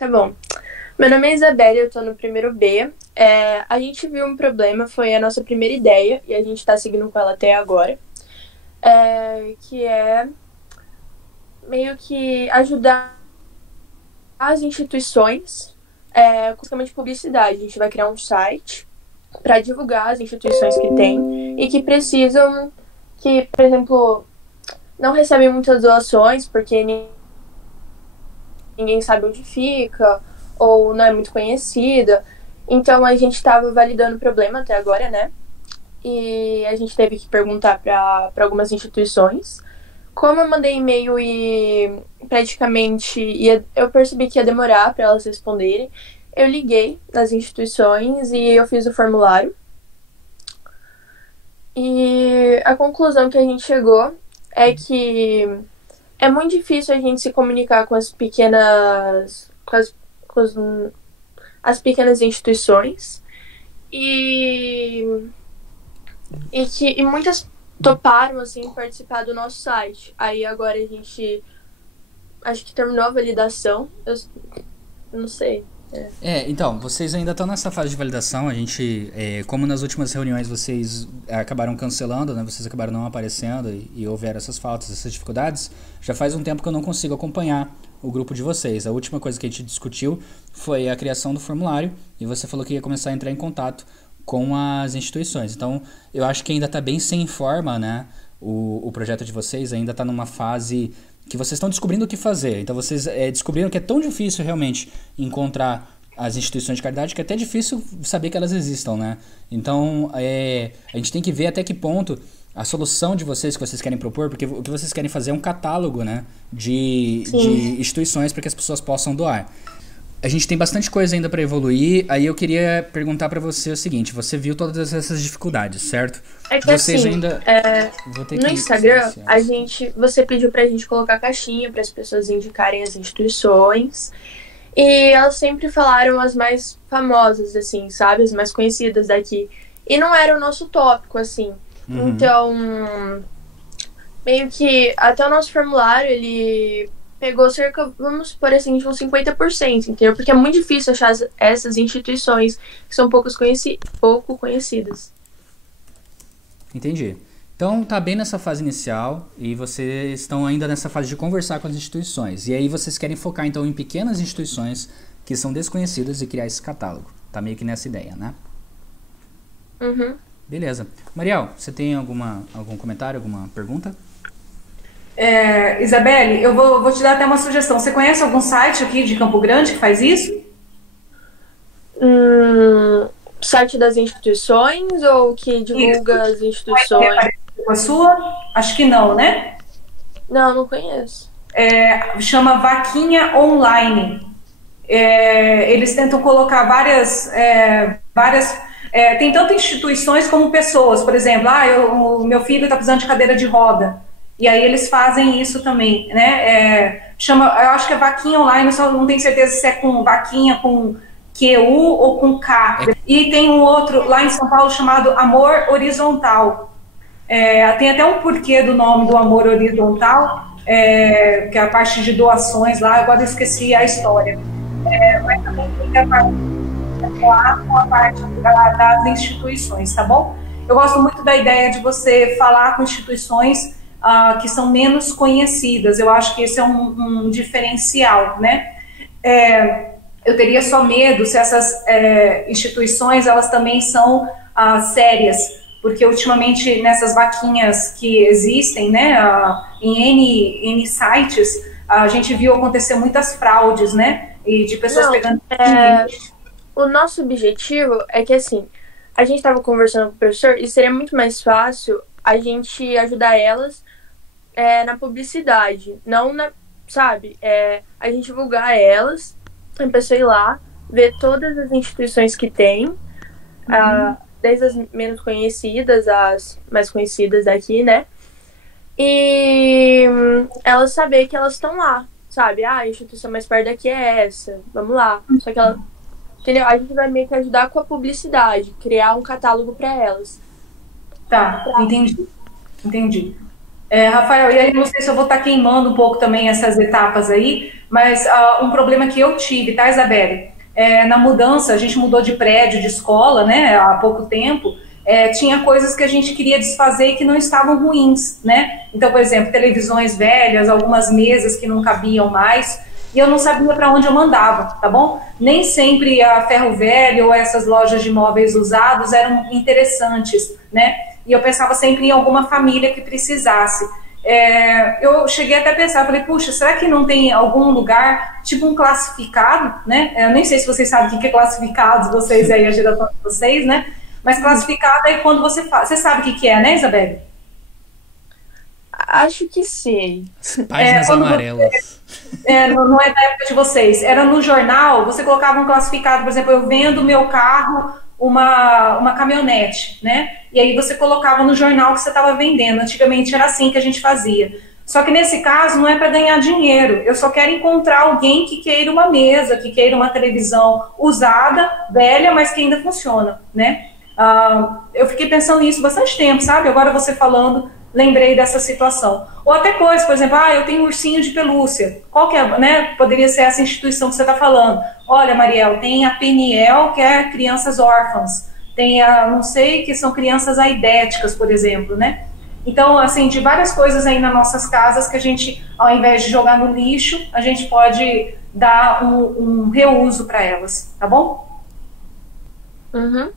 Tá bom. Meu nome é Isabelle, eu tô no primeiro B. A gente viu um problema, foi a nossa primeira ideia, e a gente tá seguindo com ela até agora. Que é meio que ajudar as instituições, basicamente publicidade. A gente vai criar um site para divulgar as instituições que tem e que precisam, que, por exemplo, não recebem muitas doações porque ninguém sabe onde fica ou não é muito conhecida. Então a gente estava validando o problema até agora, né? E a gente teve que perguntar para algumas instituições. Como eu mandei e-mail e praticamente eu percebi que ia demorar para elas responderem, eu liguei nas instituições e eu fiz o formulário. E a conclusão que a gente chegou é que é muito difícil a gente se comunicar com as pequenas, as pequenas instituições e muitas toparam assim participar do nosso site. Aí agora a gente acho que terminou a validação. Eu não sei. Então, vocês ainda estão nessa fase de validação. A gente, como nas últimas reuniões vocês acabaram cancelando, né? Vocês acabaram não aparecendo e houveram essas faltas, essas dificuldades. Já faz um tempo que eu não consigo acompanhar o grupo de vocês. A última coisa que a gente discutiu foi a criação do formulário e você falou que ia começar a entrar em contato com as instituições. Então, eu acho que ainda está bem sem forma, né? O projeto de vocês ainda está numa fase que vocês estão descobrindo o que fazer. Então, vocês descobriram que é tão difícil realmente encontrar as instituições de caridade que é até difícil saber que elas existam, né? Então, a gente tem que ver até que ponto a solução de vocês que vocês querem propor, porque o que vocês querem fazer é um catálogo, né, de instituições para que as pessoas possam doar. A gente tem bastante coisa ainda para evoluir. Aí eu queria perguntar para você o seguinte: você viu todas essas dificuldades, certo? É que Vocês assim, ainda no Instagram, você pediu pra gente colocar caixinha para as pessoas indicarem as instituições. E elas sempre falaram as mais famosas, assim, sabe? As mais conhecidas daqui. E não era o nosso tópico, assim. Então, meio que até o nosso formulário, ele pegou cerca, vamos supor assim, de uns 50%, entendeu? Porque é muito difícil achar essas instituições que são pouco conhecidas. Entendi. Então tá bem nessa fase inicial e vocês estão ainda nessa fase de conversar com as instituições. E aí vocês querem focar então em pequenas instituições que são desconhecidas e criar esse catálogo. Tá meio que nessa ideia, né? Beleza. Mariel, você tem algum comentário, alguma pergunta? Isabelle, eu vou te dar até uma sugestão. Você conhece algum site aqui de Campo Grande que faz isso? Site das instituições ou que divulga as instituições? Com a sua? Acho que não, né? Não conheço. Chama Vaquinha Online. Eles tentam colocar várias tem tanto instituições como pessoas. Por exemplo, o meu filho está precisando de cadeira de roda. E aí eles fazem isso também, né? Eu acho que é Vaquinha Online, só não tenho certeza se é com Vaquinha, com QU ou com K. E tem um outro lá em São Paulo chamado Amor Horizontal. Tem até um porquê do nome do Amor Horizontal, que é a parte de doações lá, agora eu esqueci a história. Mas também tem a parte das instituições, tá bom? Eu gosto muito da ideia de você falar com instituições que são menos conhecidas. Eu acho que esse é um diferencial, né? Eu teria só medo se essas instituições, elas também são sérias, porque ultimamente nessas vaquinhas que existem, né, em N sites, a gente viu acontecer muitas fraudes, né, e de pessoas pegando... O nosso objetivo é que, assim, a gente estava conversando com o professor e seria muito mais fácil a gente ajudar elas na publicidade, não sabe? A gente divulgar elas, a pessoa ir lá, ver todas as instituições que tem, desde as menos conhecidas, as mais conhecidas daqui, né? E elas saber que elas estão lá, sabe? A instituição mais perto daqui é essa, vamos lá. Só que ela, entendeu? A gente vai meio que ajudar com a publicidade, criar um catálogo para elas. Tá, entendi. Rafael, e aí não sei se eu vou estar queimando um pouco também essas etapas aí, mas um problema que eu tive, tá, Isabelle? Na mudança, a gente mudou de prédio, de escola, né, há pouco tempo, tinha coisas que a gente queria desfazer e que não estavam ruins, né? Então, por exemplo, televisões velhas, algumas mesas que não cabiam mais, e eu não sabia para onde eu mandava, tá bom? Nem sempre a Ferro Velho ou essas lojas de móveis usados eram interessantes, né? E eu pensava sempre em alguma família que precisasse. Eu cheguei até a pensar, falei, puxa, será que não tem algum lugar, tipo um classificado, né? Eu nem sei se vocês sabem o que é classificados, vocês aí, a geração de vocês, né? Mas classificado é quando você faz. Você sabe o que é, né, Isabelle? Acho que sei. Páginas amarelas. Não é da época de vocês. Era no jornal, você colocava um classificado, por exemplo, eu vendo meu carro, uma caminhonete, né? E aí você colocava no jornal que você estava vendendo. Antigamente era assim que a gente fazia. Só que nesse caso não é para ganhar dinheiro. Eu só quero encontrar alguém que queira uma mesa, que queira uma televisão usada, velha, mas que ainda funciona, né? Eu fiquei pensando nisso bastante tempo, sabe? Agora você falando, lembrei dessa situação. Ou até coisas, por exemplo, eu tenho um ursinho de pelúcia. Qual que é, né? Poderia ser essa instituição que você está falando. Olha, Mariel, tem a PNL, que é crianças órfãs. Tem não sei, que são crianças aidéticas, por exemplo, né? Então, assim, de várias coisas aí nas nossas casas que a gente, ao invés de jogar no lixo, a gente pode dar um reuso para elas, tá bom? Uhum.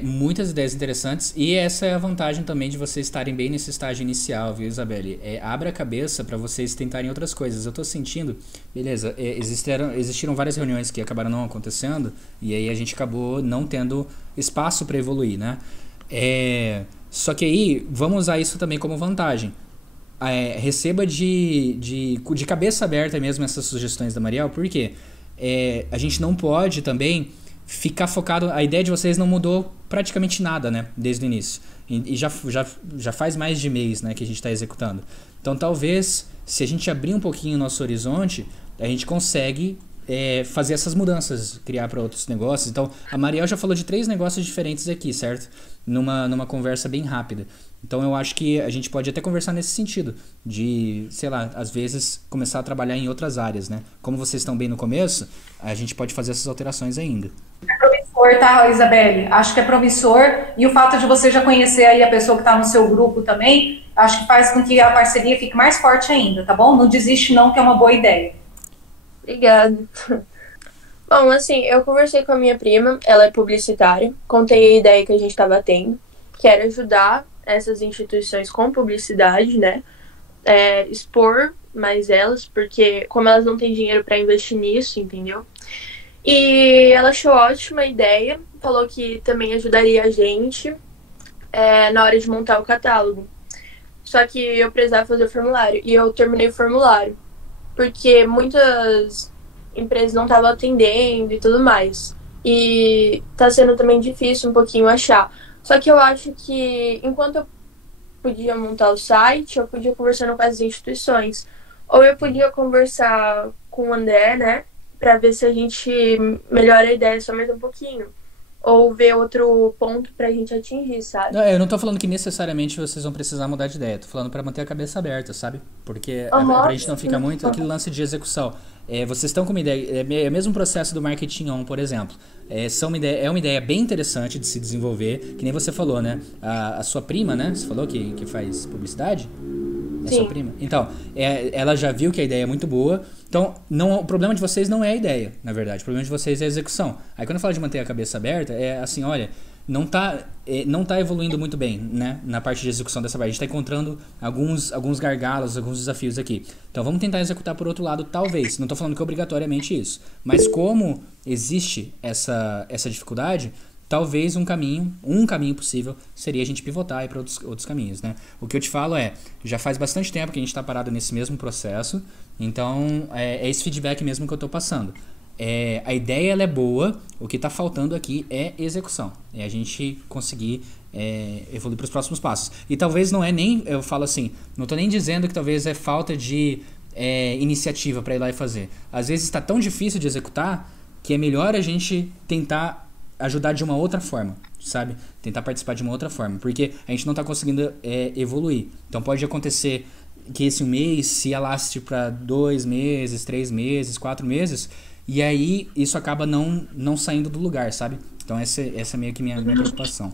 Muitas ideias interessantes, e essa é a vantagem também de vocês estarem bem nesse estágio inicial, viu, Isabelle? Abra a cabeça para vocês tentarem outras coisas. Eu tô sentindo, beleza, existiram várias reuniões que acabaram não acontecendo, e aí a gente acabou não tendo espaço para evoluir, né? Só que aí, vamos usar isso também como vantagem. Receba de cabeça aberta mesmo essas sugestões da Mariel, porque a gente não pode também ficar focado. A ideia de vocês não mudou praticamente nada, né, desde o início, e já faz mais de mês, né, que a gente está executando. Então talvez, se a gente abrir um pouquinho o nosso horizonte, a gente consegue fazer essas mudanças, criar para outros negócios. Então a Mariel já falou de 3 negócios diferentes aqui, certo? Numa conversa bem rápida. Então eu acho que a gente pode até conversar nesse sentido, de, sei lá, às vezes começar a trabalhar em outras áreas, né? Como vocês estão bem no começo, a gente pode fazer essas alterações ainda. É promissor, tá, Isabelle? Acho que é promissor, e o fato de você já conhecer aí a pessoa que está no seu grupo também, acho que faz com que a parceria fique mais forte ainda, tá bom? Não desiste não, que é uma boa ideia. Obrigada. Bom, assim, eu conversei com a minha prima, ela é publicitária, contei a ideia que a gente estava tendo, que era ajudar essas instituições com publicidade, né? Expor mais elas, porque como elas não têm dinheiro para investir nisso, entendeu? E ela achou ótima a ideia, falou que também ajudaria a gente na hora de montar o catálogo. Só que eu precisava fazer o formulário, e eu terminei o formulário, porque muitas empresas não estavam atendendo e tudo mais. E tá sendo também difícil um pouquinho achar. Só que eu acho que enquanto eu podia montar o site, eu podia conversar com as instituições. Ou eu podia conversar com o André, né? Pra ver se a gente melhora a ideia só mais um pouquinho. Ou ver outro ponto pra gente atingir, sabe? Não, eu não tô falando que necessariamente vocês vão precisar mudar de ideia. Tô falando pra manter a cabeça aberta, sabe? Porque pra gente não ficar muito aquele lance de execução. Vocês estão com uma ideia... É o mesmo processo do Marketing On, por exemplo. É uma ideia bem interessante de se desenvolver. Que nem você falou, né? A sua prima, né? Você falou que faz publicidade? É sua prima? Então, ela já viu que a ideia é muito boa. Então, o problema de vocês não é a ideia, na verdade. O problema de vocês é a execução. Aí, quando eu falo de manter a cabeça aberta, é assim, olha, não tá evoluindo muito bem, né, na parte de execução dessa parte. A gente está encontrando alguns gargalos, alguns desafios aqui. Então, vamos tentar executar por outro lado, talvez. Não estou falando que é obrigatoriamente isso. Mas como existe essa dificuldade... Talvez um caminho possível seria a gente pivotar e para outros caminhos, né? O que eu te falo já faz bastante tempo que a gente está parado nesse mesmo processo, então é esse feedback mesmo que eu estou passando. A ideia ela é boa, o que está faltando aqui é execução, é a gente conseguir evoluir para os próximos passos. E talvez não é nem, eu falo assim, não estou nem dizendo que talvez é falta de iniciativa para ir lá e fazer. Às vezes está tão difícil de executar que é melhor a gente tentar ajudar de uma outra forma. sabe? Tentar participar de uma outra forma, porque a gente não está conseguindo evoluir. Então pode acontecer que esse mês se alastre para 2 meses, 3 meses, 4 meses, e aí isso acaba não saindo do lugar, sabe? Então essa é meio que minha preocupação.